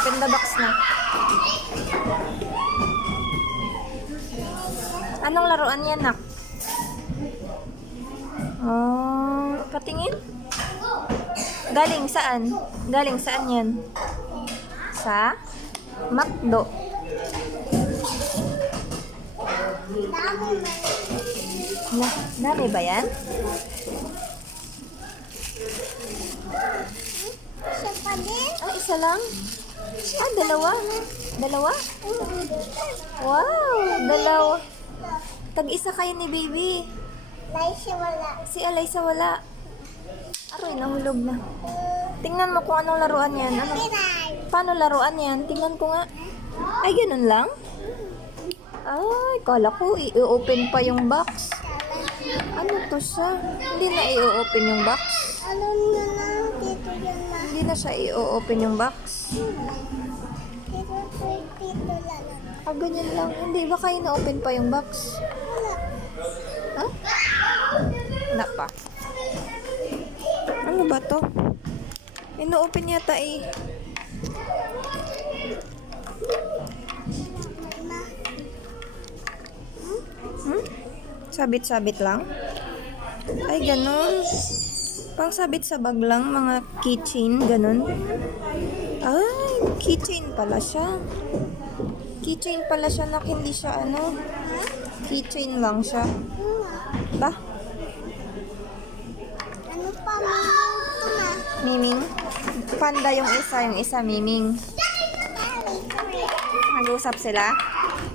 Open the box na. Anong laruan yan, nak? Oh, patingin. Galing saan? Galing saan yan? Sa McDo. Dami ba yan? Isa pa din? Ah, isa lang? Ah, dalawa? Dalawa? Wow, dalawa. Tag-isa kayo ni baby. Laisa wala. Si Alaysa wala. Aroy, nahulog na. Tingnan mo kung anong laruan yan. Ano? Piray. Paano laruan yan? Tingnan ko nga. Ay, ganun lang? Ay, kala ko i-open pa yung box. Ano to siya? Hindi na i-open yung box. Alam na lang, dito yan na. Hindi na siya i-open yung box. Dito lang. Ah, ganyan lang. Hindi, baka ina-open pa yung box. Wala. Ha? Wala pa. Ano ba to? Ino-open yata eh. Hmm? Sabit-sabit lang? Ay, ganun. Pang sabit sa bag lang, mga keychain, ganun. Ay, keychain pala siya. Keychain pala siya, nak, hindi siya ano. Keychain lang siya. Ba? Ano pa, ito na. Miming? Panda yung isa miming. Nag-usap sila?